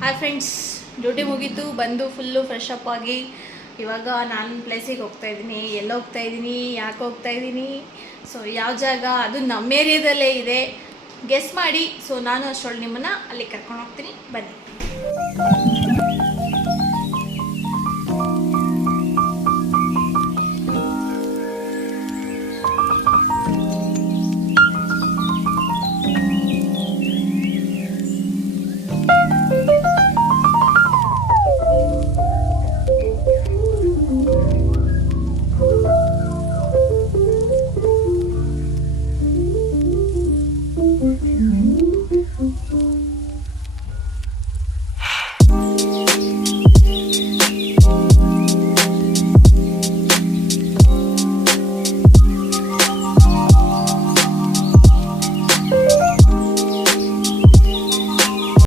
Hi friends, duty ಮುಗೀತು, ಬಂದು full fresh up ಆಗಿ ಇವಾಗ ನಾನು ಪ್ಲೇಸಿಗೆ ಹೋಗ್ತಾ ಇದ್ದೀನಿ. ಎಲ್ಲಿ ಹೋಗ್ತಾ ಇದ್ದೀನಿ, ಯಾಕೆ ಹೋಗ್ತಾ ಇದ್ದೀನಿ, ಸೊ ಯಾವ ಜಾಗ, ಅದು ನಮ್ಮ ಏರಿಯಾದಲ್ಲೇ ಇದೆ, ಗೆಸ್ ಮಾಡಿ. ಸೊ ನಾನು ಅಷ್ಟೊಳಗೆ ನಿಮ್ಮನ್ನು ಅಲ್ಲಿ ಕರ್ಕೊಂಡು ಹೋಗ್ತೀನಿ, ಬನ್ನಿ.